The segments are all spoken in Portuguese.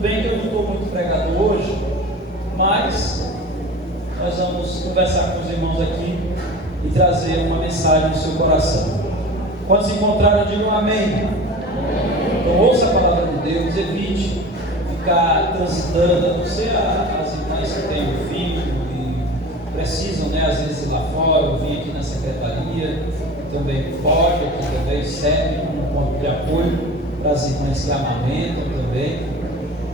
Tudo bem que eu não estou muito pregador hoje, mas nós vamos conversar com os irmãos aqui e trazer uma mensagem no seu coração. Quando se encontraram, digam amém. Então ouça a palavra de Deus, evite ficar transitando, a não ser as irmãs que têm um filho e precisam, às vezes ir lá fora, ou vir aqui na secretaria, também pode, aqui também serve como ponto de apoio para as irmãs que amamentam também.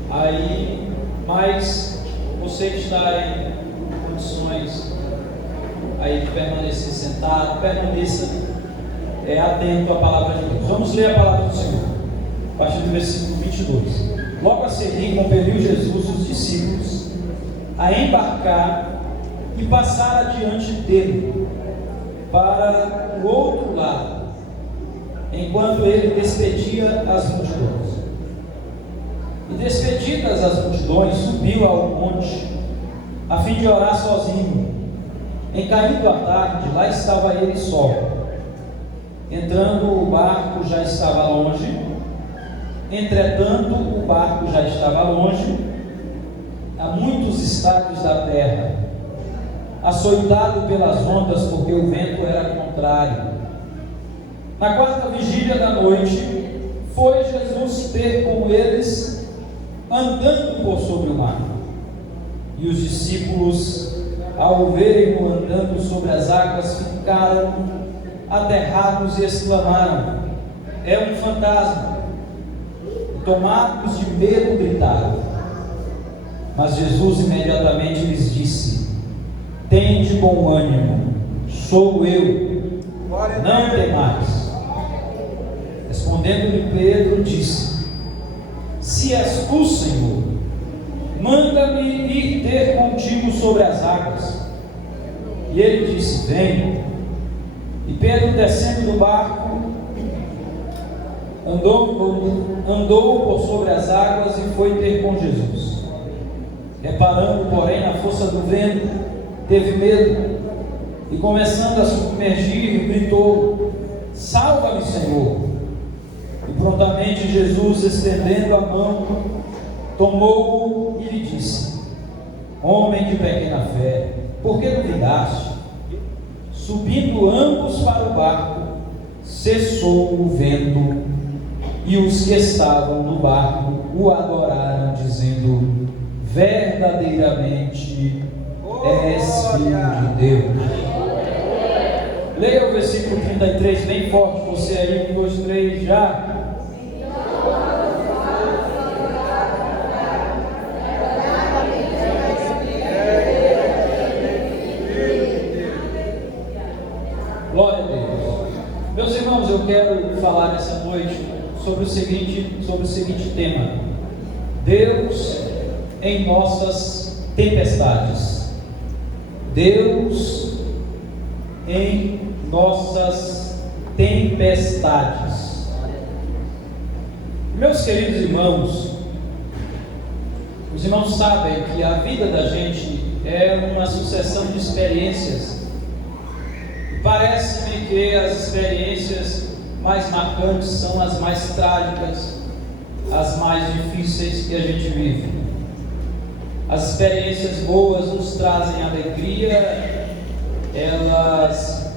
Aí, mas você que está em condições aí de permanecer sentado, permaneça atento à palavra de Deus. Vamos ler a palavra do Senhor, a partir do versículo 22. Logo a seguir, compeliu Jesus os discípulos a embarcar e passar adiante dele para o outro lado, enquanto ele despedia as multidões. E despedidas as multidões, subiu ao monte, a fim de orar sozinho. Em caindo a tarde, lá estava ele só. Entrando, o barco já estava longe. Entretanto, o barco já estava longe, a muitos estádios da terra, açoitado pelas ondas, porque o vento era contrário. Na quarta vigília da noite, foi Jesus ter com eles, andando por sobre o mar. E os discípulos, ao o verem-no andando sobre as águas, ficaram aterrados e exclamaram: é um fantasma! Tomados de medo, gritaram. Mas Jesus imediatamente lhes disse: tende bom ânimo, sou eu, não temais. Respondendo-lhe Pedro, disse: se és tu, Senhor, manda-me ir ter contigo sobre as águas. E ele disse: venha. E Pedro, descendo do barco, andou por sobre as águas e foi ter com Jesus. Reparando, porém, na força do vento, teve medo e, começando a submergir, gritou: salva-me, Senhor! E prontamente Jesus, estendendo a mão, tomou-o e lhe disse: homem de pequena fé, por que duvidaste? Subindo ambos para o barco, cessou o vento, e os que estavam no barco o adoraram, dizendo: verdadeiramente és filho de Deus. Leia o versículo 33 bem forte, você aí, 1, 2, 3, já. Glória a Deus. Meus irmãos, eu quero falar nessa noite sobre o seguinte tema: Deus em nossas tempestades. Deus em nossas tempestades. Meus queridos irmãos, os irmãos sabem que a vida da gente é uma sucessão de experiências. Parece-me que as experiências mais marcantes são as mais trágicas, as mais difíceis que a gente vive. As experiências boas nos trazem alegria, elas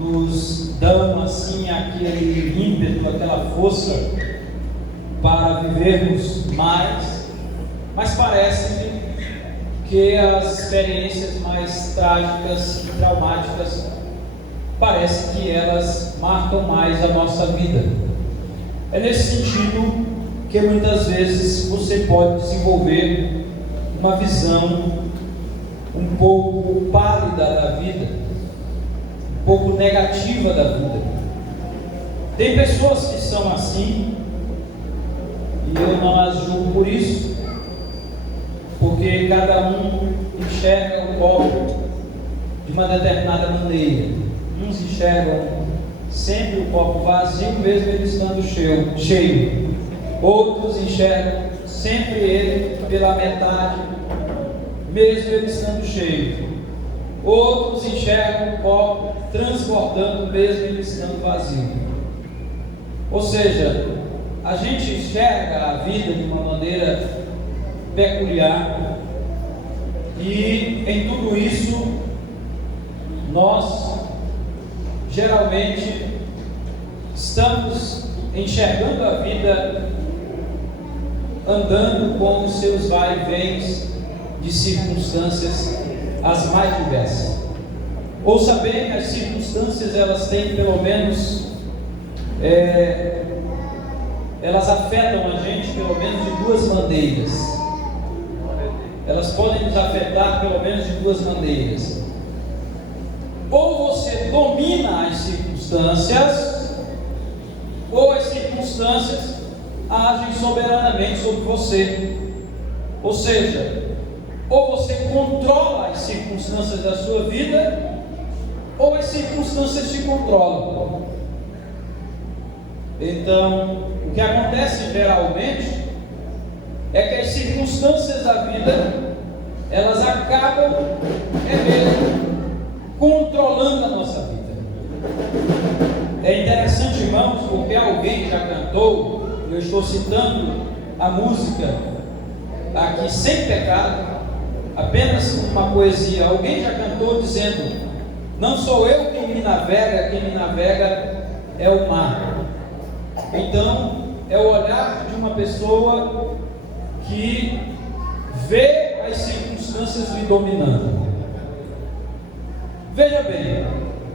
nos dão assim aquele ímpeto, aquela força para vivermos mais, mas parece-me que as experiências mais trágicas e traumáticas, parece que elas marcam mais a nossa vida. É nesse sentido que muitas vezes você pode desenvolver uma visão um pouco pálida da vida, um pouco negativa da vida. Tem pessoas que são assim, e eu não as julgo por isso, porque cada um enxerga o copo de uma determinada maneira. Uns enxergam sempre o copo vazio, mesmo ele estando cheio. Outros enxergam sempre ele pela metade, mesmo ele estando cheio. Outros enxergam o copo transbordando, mesmo ele estando vazio. Ou seja, a gente enxerga a vida de uma maneira peculiar, e em tudo isso nós geralmente estamos enxergando a vida andando com os seus vai e vens de circunstâncias as mais diversas. Ouça bem, as circunstâncias elas têm pelo menos elas afetam a gente pelo menos de duas maneiras. Elas podem nos afetar pelo menos de duas maneiras. Ou você domina as circunstâncias, ou as circunstâncias agem soberanamente sobre você. Ou seja, ou você controla as circunstâncias da sua vida, ou as circunstâncias te controlam. Então, o que acontece geralmente é que as circunstâncias da vida, elas acabam mesmo controlando a nossa vida. É interessante, irmãos, porque alguém já cantou, eu estou citando a música aqui sem pecado, apenas uma poesia. Alguém já cantou dizendo: não sou eu quem me navega é o mar. Então, é o olhar de uma pessoa que vê as circunstâncias lhe dominando. Veja bem,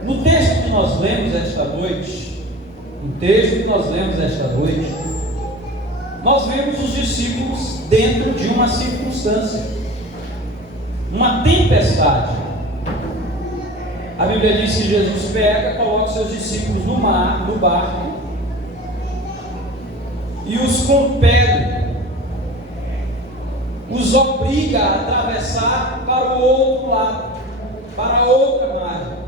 no texto que nós lemos esta noite, nós vemos os discípulos dentro de uma circunstância, uma tempestade. A Bíblia diz que Jesus coloca seus discípulos no barco, e os compele, os obriga a atravessar para o outro lado, para outra margem.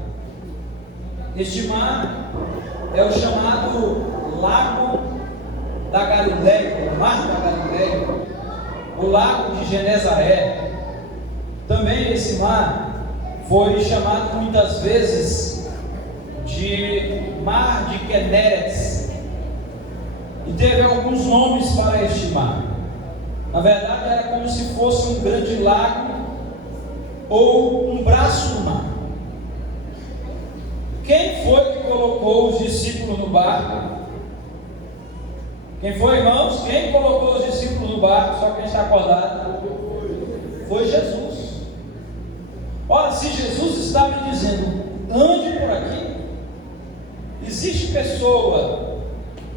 Este mar é o chamado Lago da Galileia, o Mar da Galileia, o Lago de Genezaré. Também esse mar foi chamado muitas vezes de Mar de Quenéres, e teve alguns nomes para este mar. Na verdade, era como se fosse um grande lago ou um braço do mar. Quem foi que colocou os discípulos no barco? Quem foi, irmãos? Quem colocou os discípulos no barco? Só quem está acordado? Foi Jesus. Ora, se Jesus está me dizendo, ande por aqui, existe pessoa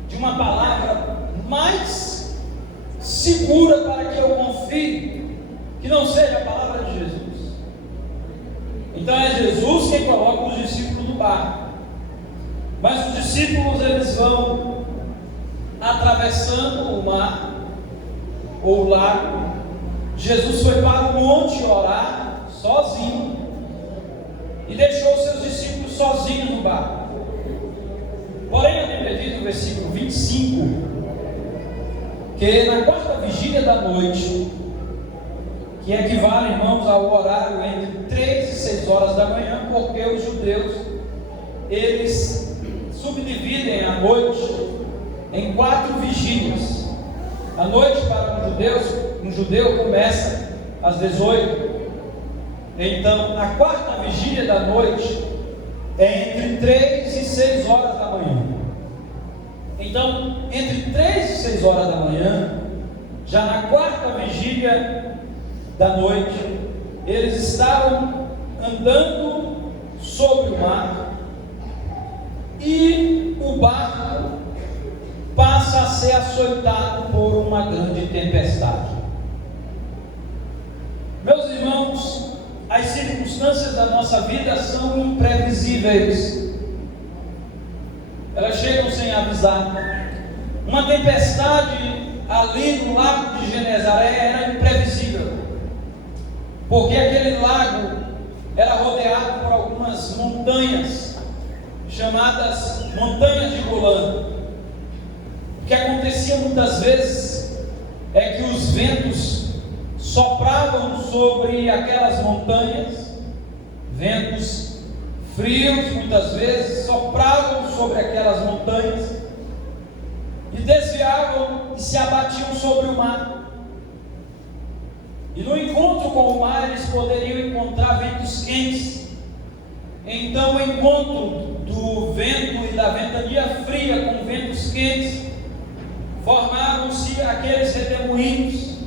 de uma palavra mais segura para que eu confie que não seja a palavra de Jesus. Então é Jesus quem coloca os discípulos no barco. Mas os discípulos, eles vão atravessando o mar ou o lago. Jesus foi para o monte orar sozinho e deixou seus discípulos sozinhos no barco. Porém, a Bíblia diz no versículo 25 que na quarta vigília da noite, que equivale, irmãos, ao horário entre 3 e 6 horas da manhã, porque os judeus, eles subdividem a noite em 4 vigílias. A noite para um judeu começa às 18. Então, a quarta vigília da noite é entre 3 e 6 horas da manhã. Então, entre 3 e 6 horas da manhã, já na quarta vigília da noite, eles estavam andando sobre o mar, e o barco passa a ser açoitado por uma grande tempestade. Meus irmãos, as circunstâncias da nossa vida são imprevisíveis. Elas chegam sem avisar. Uma tempestade ali no lago de Genezaré era imprevisível, porque aquele lago era rodeado por algumas montanhas, chamadas Montanhas de Golã. O que acontecia muitas vezes é que os ventos sopravam sobre aquelas montanhas, ventos frios muitas vezes sopravam sobre aquelas montanhas e desviavam e se abatiam sobre o mar. E no encontro com o mar eles poderiam encontrar ventos quentes. Então o encontro do vento e da ventania fria com ventos quentes formavam-se aqueles redemoinhos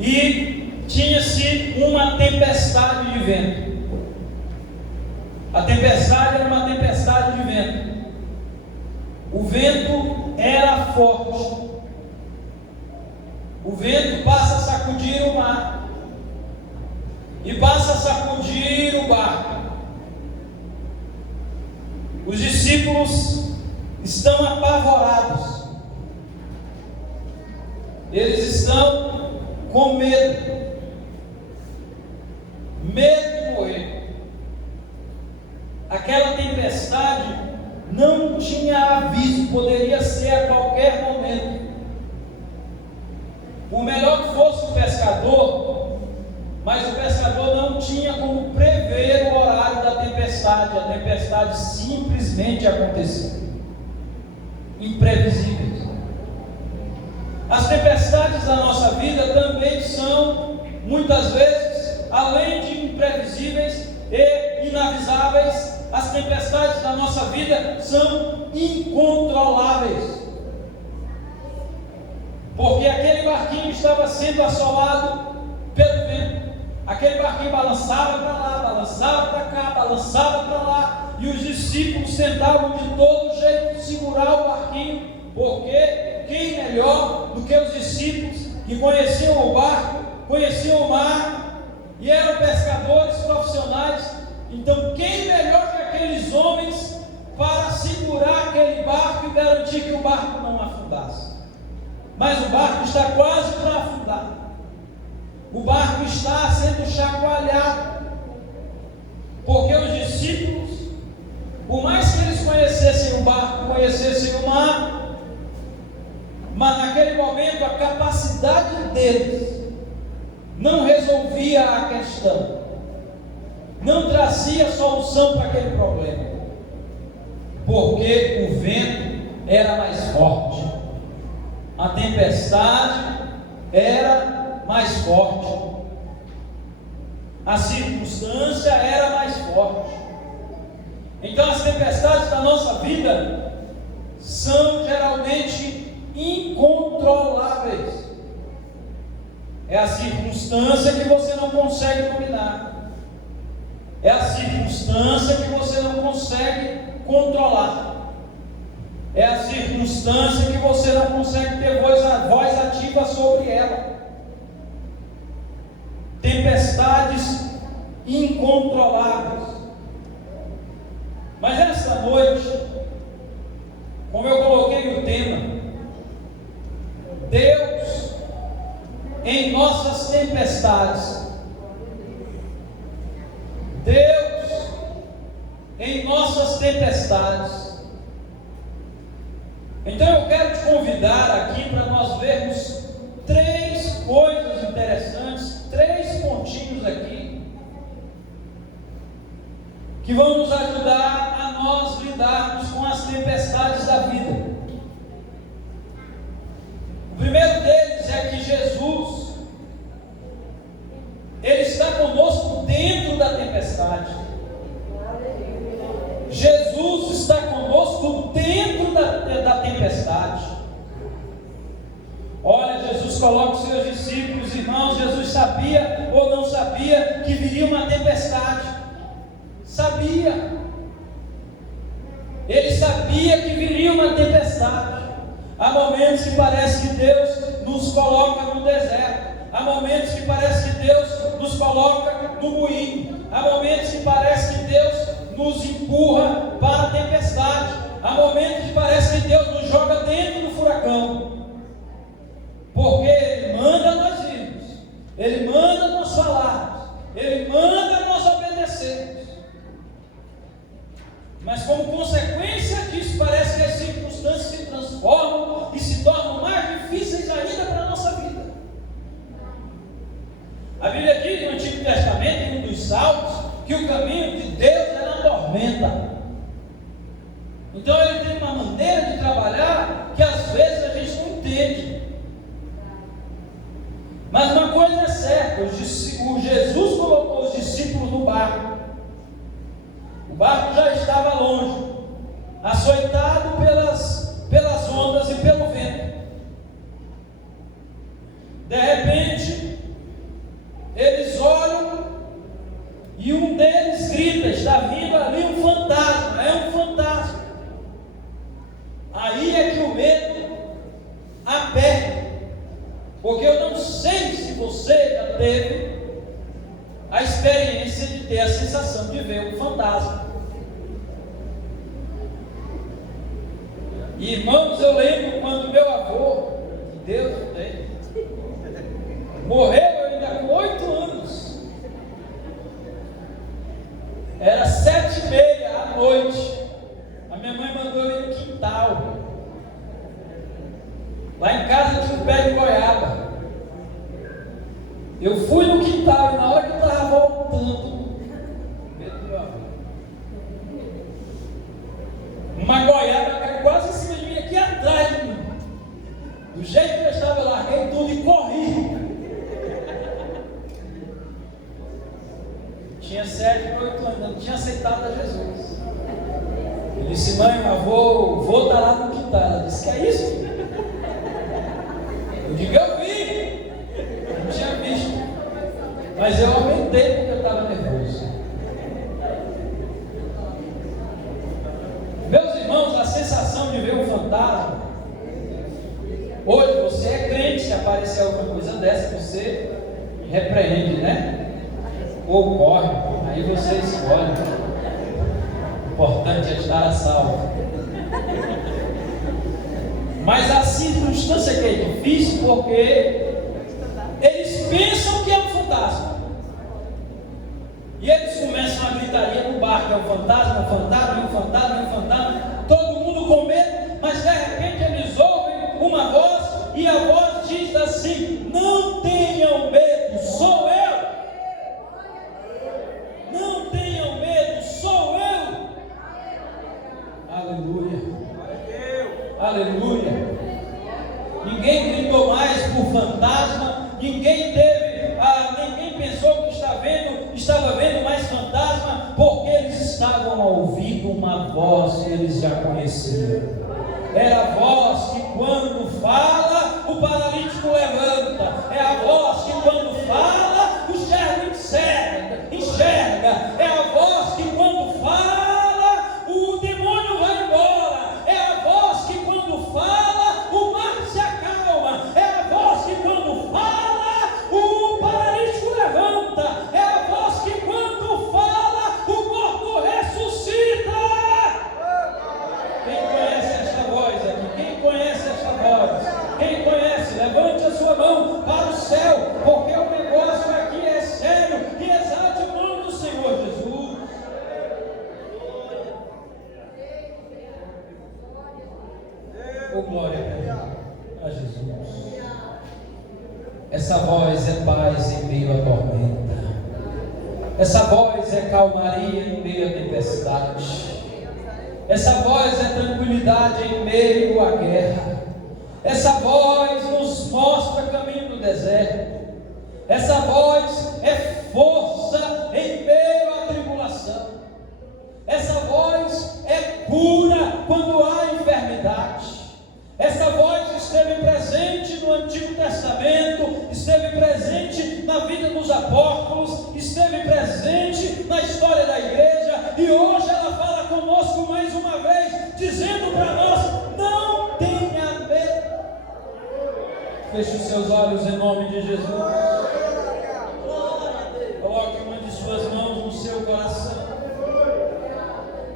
e tinha-se uma tempestade de vento. A tempestade era uma tempestade de vento. O vento era forte. O vento passa a sacudir o mar e passa a sacudir o barco. Os discípulos estão apavorados. Eles estão com medo. Medo de morrer. Aquela tempestade não tinha aviso, poderia ser a qualquer momento. Por melhor que fosse o pescador, mas o pescador não tinha como prever o horário da tempestade. A tempestade simplesmente acontecia. Imprevisíveis. As tempestades da nossa vida também são, muitas vezes, além de imprevisíveis e inavisáveis, as tempestades da nossa vida são incontroláveis. Porque aquele barquinho estava sendo assolado pelo vento. Aquele barquinho balançava para lá, balançava para cá, balançava para lá. E os discípulos tentavam de todo jeito segurar o barquinho. Porque quem melhor do que os discípulos que conheciam o barco, conheciam o mar e eram pescadores profissionais? Então quem melhor que aqueles homens para segurar aquele barco e garantir que o barco não afundasse? Mas o barco está quase para afundar. O barco está sendo chacoalhado. Porque os discípulos, por mais que eles conhecessem o barco, conhecessem o mar, mas naquele momento a capacidade deles não resolvia a questão, não trazia solução para aquele problema, porque o vento era mais forte. A tempestade era mais forte, a circunstância era mais forte. Então as tempestades da nossa vida são geralmente incontroláveis. É a circunstância que você não consegue dominar, é a circunstância que você não consegue controlar. É a circunstância que você não consegue ter voz ativa sobre ela. Tempestades incontroláveis. Mas esta noite, como eu coloquei o tema, Deus em nossas tempestades. Deus em nossas tempestades. Então eu quero te convidar aqui para nós vermos três coisas interessantes, três pontinhos aqui, que vão nos ajudar a nós lidarmos com as tempestades da vida. O primeiro deles é que Jesus, Ele está conosco dentro da tempestade. Jesus está conosco dentro da tempestade. Olha, Jesus coloca os seus discípulos, irmãos. Jesus sabia ou não sabia que viria uma tempestade? Sabia. Ele sabia que viria uma tempestade. Há momentos que parece que Deus nos coloca no deserto. Há momentos que parece que Deus nos coloca no moinho. Há momentos que parece que Deus nos empurra para a tempestade. Há momentos que parece que Deus nos joga dentro do furacão. Porque Ele manda nós irmos, Ele manda nós falarmos, Ele manda nós obedecermos. Mas como consequência disso, parece que as circunstâncias se transformam e se tornam mais difíceis ainda para a nossa vida. A Bíblia diz no Antigo Testamento, em um dos Salmos, que o caminho de Deus é na tormenta. Então Ele tem uma maneira de trabalhar que às vezes a gente não entende. Mas uma coisa cerca, o Jesus colocou os discípulos no barco. O barco já estava longe, açoitado pelas ondas e pelo vento. De repente, eles olham e um deles grita: está vindo ali um fantasma, é um fantasma. Aí é que o medo aperta, porque eu não sei se você já teve a experiência de ter a sensação de ver um fantasma. Irmãos, eu lembro quando meu avô, que Deus o tem, morreu ainda com 8 anos. Era 7h30 à noite. A minha mãe mandou eu ir no quintal. Lá em casa tinha um pé de goiaba. Eu fui no quintal e na hora que eu estava voltando, uma goiaba caiu quase em cima de mim, aqui atrás de mim. Do jeito que eu estava, eu larguei tudo e corri. Tinha 7 ou 8 anos, não tinha aceitado a Jesus. Ele disse: mãe, o vô está lá no quintal. Ela disse: que é isso? Eu digo: eu vi. Eu não tinha visto, mas eu aumentei porque eu estava nervoso. Meus irmãos, a sensação de ver um fantasma, hoje você é crente, se aparecer alguma coisa dessa, você repreende, né? Ou corre, aí você escolhe. O importante é estar a salvo. Mas a circunstância que é difícil, porque eles pensam que é um fantasma. E eles começam a gritaria no barco: é um fantasma, é um fantasma, é um fantasma, é um fantasma. Todo mundo com medo, mas de repente eles ouvem uma voz, e a voz diz assim: não tenham medo, sou eu. Não tenham medo, sou eu. Aleluia. Aleluia. Ninguém gritou mais por fantasma, ninguém pensou que estava vendo mais fantasma, porque eles estavam ouvindo uma voz que eles já conheciam. Era a voz que quando fala, o paralítico levanta. É a voz que quando fala, o cego enxerga. É a voz que quando fala, o demônio vai embora. É a voz que quando fala, o mar se acalma. É a voz que quando fala, o paralítico levanta. É a voz que quando fala, o morto ressuscita. Quem conhece esta voz aqui? Quem conhece esta voz? Quem conhece? Levante a sua mão para o céu, porque o negócio aqui é sério, e exalte o nome do Senhor Jesus. Oh, glória a Jesus. Essa voz é paz em meio à tormenta. Essa voz é calmaria em meio à tempestade. Essa voz é tranquilidade em meio à guerra. Essa voz nos mostra o caminho do deserto. Essa voz é força em meio à tribulação. Essa voz é cura quando há enfermidade. Essa voz esteve presente no Antigo Testamento, esteve presente na vida dos apóstolos, esteve presente na história da igreja, e hoje ela fala conosco mais uma vez, dizendo para nós: não tenha medo. Feche os seus olhos em nome de Jesus. Coloque uma de suas mãos no seu coração.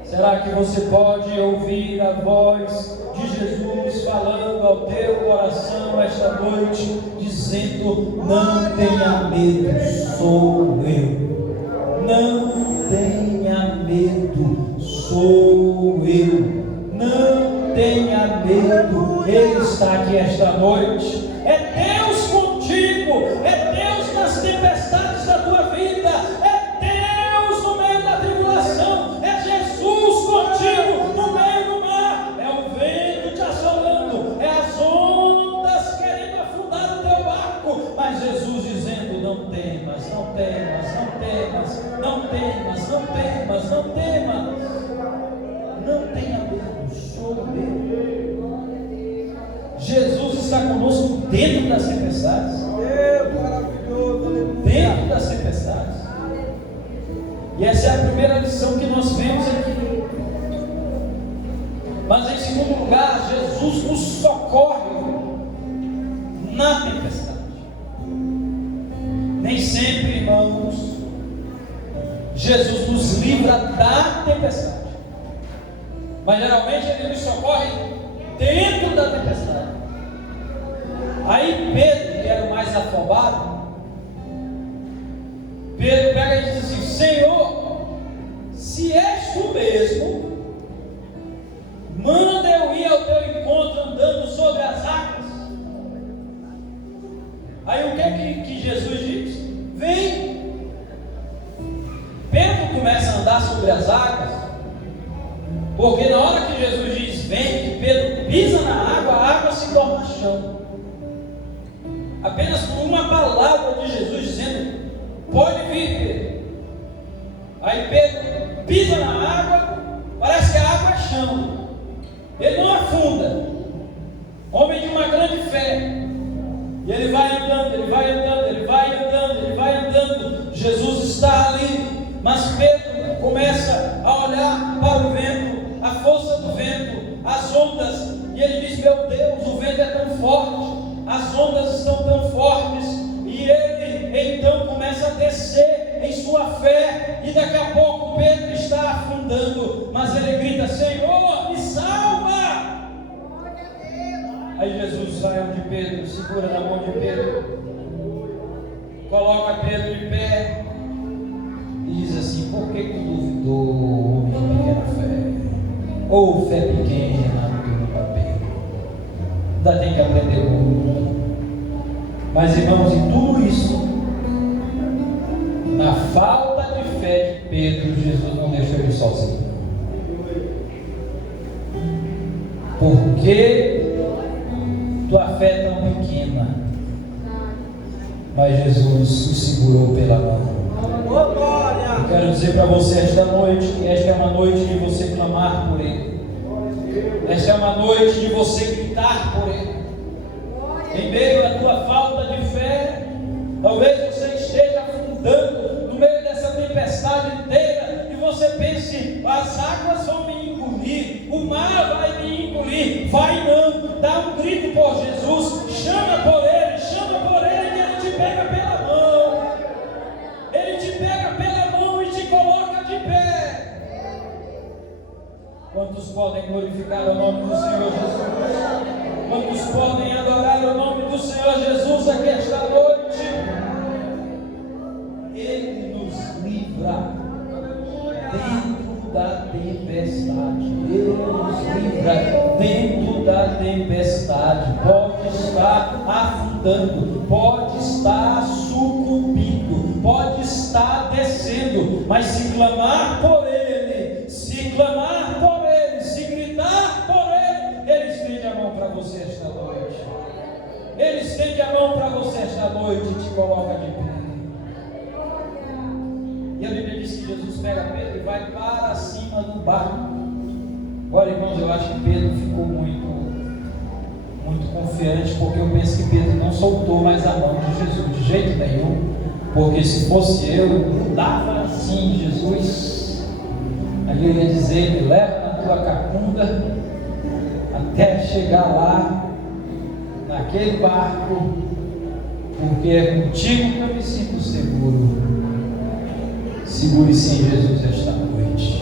Será que você pode ouvir a voz de Jesus falando ao teu coração esta noite, dizendo: não tenha medo, sou eu. Não tenha medo, sou eu. Não tenha medo, Ele está aqui esta noite. É Deus contigo, é Deus nas tempestades da tua vida, é Deus no meio da tribulação, é Jesus contigo no meio do mar, é o vento te assolando, é as ondas querendo afundar o teu barco, mas Jesus dizendo: não tenha temas, não temas, não temas, não temas, não temas, não temas. Não tenha medo, chora medo. Jesus está conosco dentro das tempestades. Dentro das tempestades. E essa é a primeira lição que nós vemos aqui. Mas em segundo lugar, Jesus nos socorre na tempestade. Nem sempre, irmãos, Jesus nos livra da tempestade. Mas geralmente Ele nos socorre dentro da tempestade. Aí Pedro, que era o mais afobado, Pedro pega e diz assim: Senhor, se és tu mesmo, manda eu ir ao teu encontro andando sobre as águas. Aí o que é que Jesus diz? Vem. Pedro começa a andar sobre as águas, porque na hora que Jesus diz vem, que Pedro pisa na água, a água se torna chão. Apenas por uma palavra de Jesus dizendo: pode vir, Pedro. Aí Pedro pisa na água, parece que a água é chão. Ele não afunda. Homem de uma grande fé. E ele vai andando, ele vai andando, ele vai andando, ele vai andando. Jesus está ali. Mas Pedro começa a olhar para o vento, a força do vento, as ondas. E ele diz: meu Deus, o vento é tão forte, as ondas estão tão fortes. E ele então começa a descer em sua fé. E daqui a pouco Pedro está afundando. Mas ele grita: Senhor, me salva! Aí Jesus vai onde Pedro, segura na mão de Pedro, coloca Pedro de pé e diz assim: por que tu duvidou, homem de pequena fé? Ou fé pequena, Pedro? Ainda tem que aprender muito. Mas irmãos, em tudo isso, na falta de fé de Pedro, Jesus não deixou ele sozinho. Porque tua fé é tão pequena, mas Jesus o segurou pela mão. Eu quero dizer para você esta noite que esta é uma noite de você clamar por Ele. Esta é uma noite de você gritar por Ele. Em meio à tua falta de fé, talvez você esteja afundando no meio dessa tempestade inteira e você pense: as águas vão me engolir, o mar vai me engolir. Vai não, dá um grito por Jesus, chama por Ele e Ele te pega pela mão. Ele te pega pela mão e te coloca de pé. Quantos podem glorificar o nome do Senhor Jesus? Quantos podem adorar o nome do Senhor Jesus aqui esta noite? Ele nos livra dentro da tempestade. Ele nos livra dentro da tempestade. Pode estar afundando, pode estar sucumbindo, pode estar descendo, mas se clamar por Ele, se clamar por Ele, se gritar por Ele, Ele estende a mão para você esta noite. Ele estende a mão para você esta noite e te coloca de pé. E a Bíblia diz que Jesus pega Pedro e vai para cima do barco. Agora, irmãos, eu acho que Pedro ficou muito confiante, porque eu penso que Pedro não soltou mais a mão de Jesus de jeito nenhum. Porque se fosse eu dava assim: Jesus, aí eu ia dizer: me leva na tua cacunda até chegar lá naquele barco, porque é contigo que eu me sinto seguro. Segure-se em Jesus esta noite.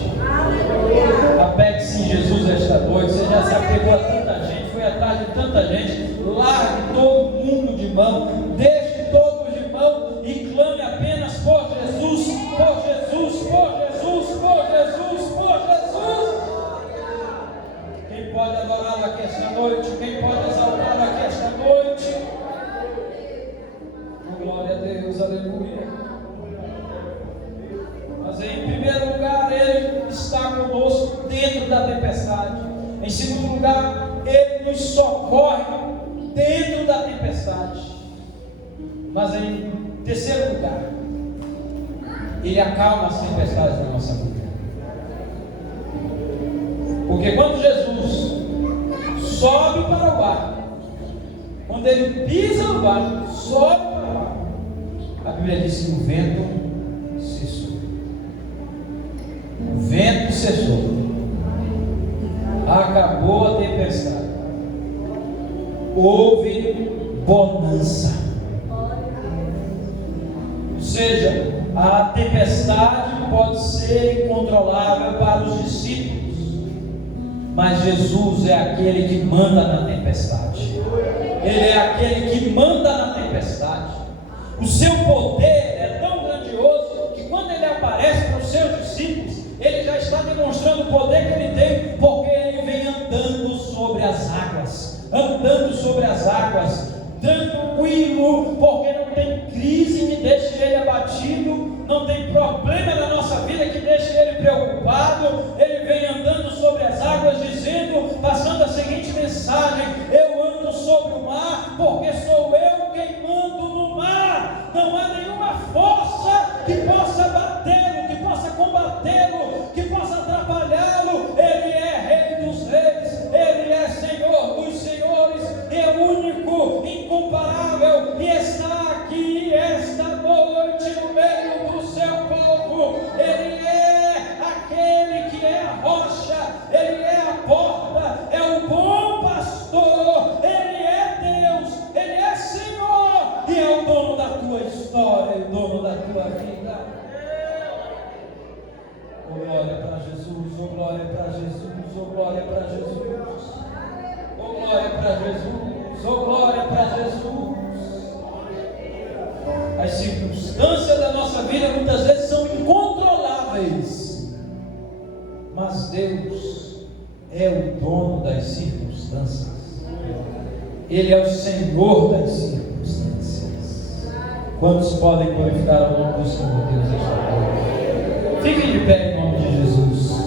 Apegue-se em Jesus esta noite. Você já se apegou a tanta gente, foi atrás de tanta gente. Largue todo mundo de mão, deixe todos de mão e clame apenas por Jesus, por Jesus, por Jesus, por Jesus, por Jesus. Quem pode adorá-lo aqui esta noite? Quem pode exaltá-lo aqui esta noite? Oh, glória a Deus, aleluia. Mas em primeiro lugar, Ele está conosco dentro da tempestade. Em segundo lugar, Ele nos socorre dentro da tempestade. Mas em terceiro lugar, Ele acalma as tempestades da nossa vida. Porque quando Jesus sobe para o barco, quando ele pisa no barco, sobe para o barco, a Bíblia diz que o vento cessou. O vento cessou. Acabou a tempestade. Houve bonança. Ou seja, a tempestade pode ser incontrolável para os discípulos, mas Jesus é aquele que manda na tempestade. Ele é aquele que manda na tempestade. O seu poder é tão grandioso que quando ele aparece para os seus discípulos, ele já está demonstrando o poder que ele tem, porque ele vem andando sobre as águas, tranquilo, porque não tem crise que deixe ele abatido, não tem problema na nossa vida que deixe ele preocupado. Ele vem andando sobre as águas, dizendo, passando a seguinte mensagem: eu ando sobre o mar, porque sou eu quem mando no mar. Não há nenhuma força que possa batê-lo, que possa combatê-lo, que possa atrapalhá-lo. Ele é Rei dos Reis, Ele é Senhor dos Senhores, é único, incomparável, e está aqui esta noite no meio do seu povo. Ele é aquele que é a rocha, Ele é a porta, é o bom pastor, Ele é Deus, Ele é Senhor, e é o dono da tua história, o dono da tua vida. Oh, glória para Jesus, oh, glória para Jesus, oh, glória para Jesus, oh, glória para Jesus, oh, glória para Jesus. As circunstâncias da nossa vida muitas vezes são incontroláveis, mas Deus é o dono das circunstâncias. Ele é o Senhor das circunstâncias. Quantos podem glorificar o nome do Senhor Deus esta noite? Fiquem de pé em nome de Jesus.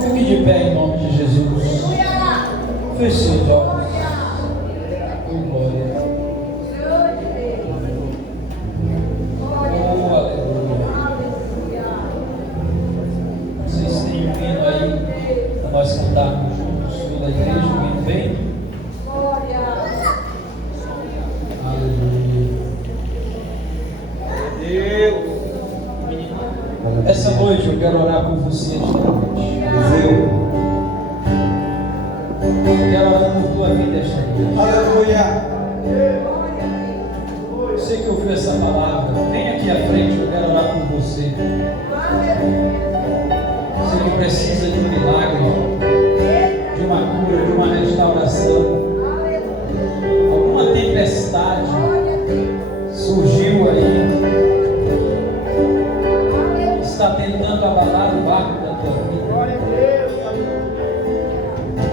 Fiquem de pé em nome de Jesus. Feche seus olhos. Oh, glória. Oh, aleluia. Vocês têm um hino aí para nós cantarmos juntos toda a igreja, o hino bem? Aleluia. Deus. Essa noite eu quero orar por você esta noite. Eu quero orar por tua vida esta noite. Aleluia. Você que ouviu essa palavra, vem aqui à frente, eu quero orar por você. Você que precisa de um milagre, de uma cura, de uma restauração. Alguma tempestade surgiu aí, está tentando abalar o barco da tua vida.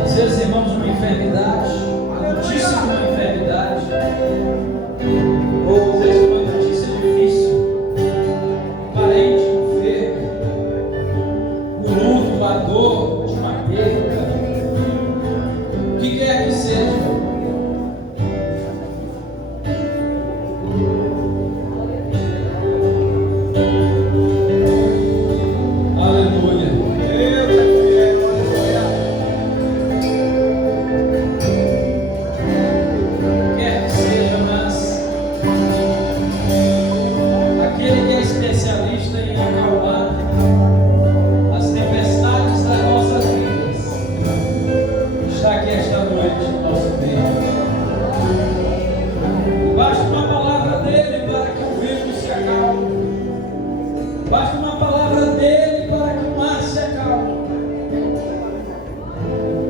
Às vezes, irmãos, uma enfermidade, a notícia de uma enfermidade, ou às vezes uma notícia difícil, um parente enfermo, o luto, a dor de uma perda, o que quer que seja. Aleluia. Quer que seja, mas aquele que é especialista em acalmar as tempestades das nossas vidas está aqui esta noite no nosso meio. Basta uma palavra dele para que o vento se acalme. Basta uma palavra dele para que o mar se acalme.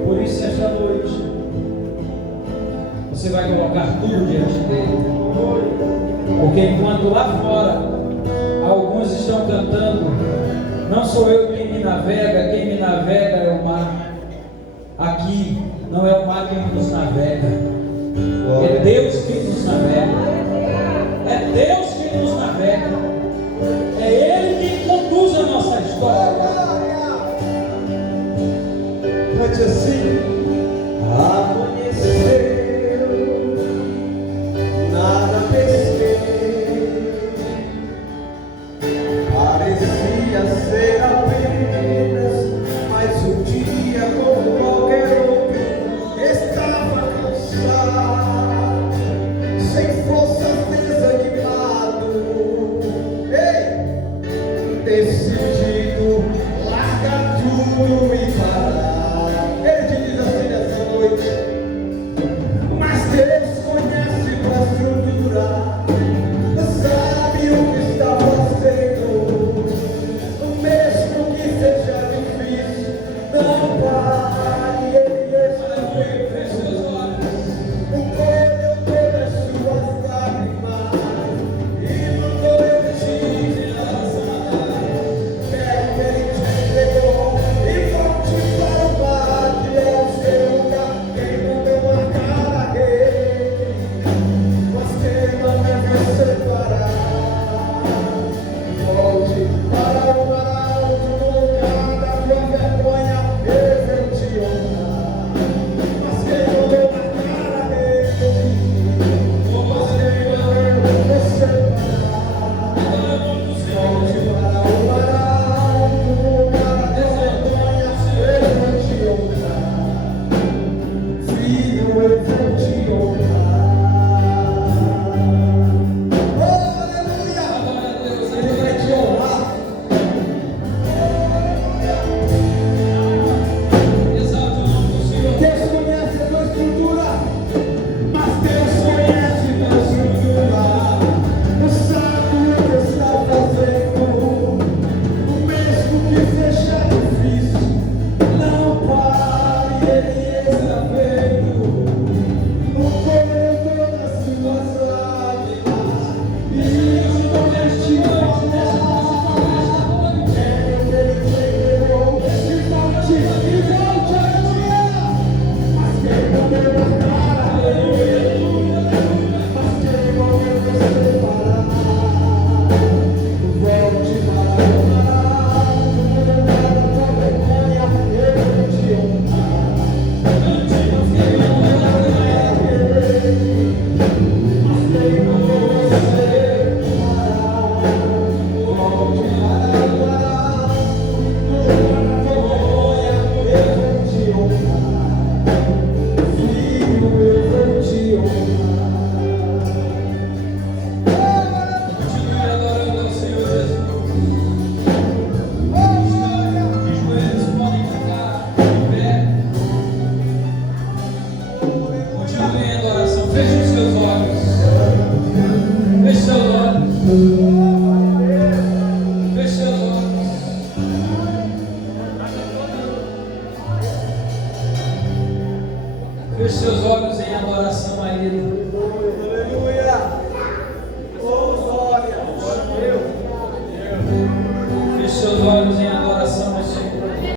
Por isso, esta noite, você vai colocar tudo diante dele. Porque enquanto lá fora, alguns estão cantando: não sou eu quem me navega é o mar. Aqui, não é o mar quem nos navega, é Deus quem nos navega. É Deus quem nos navega. É Ele quem conduz a nossa história.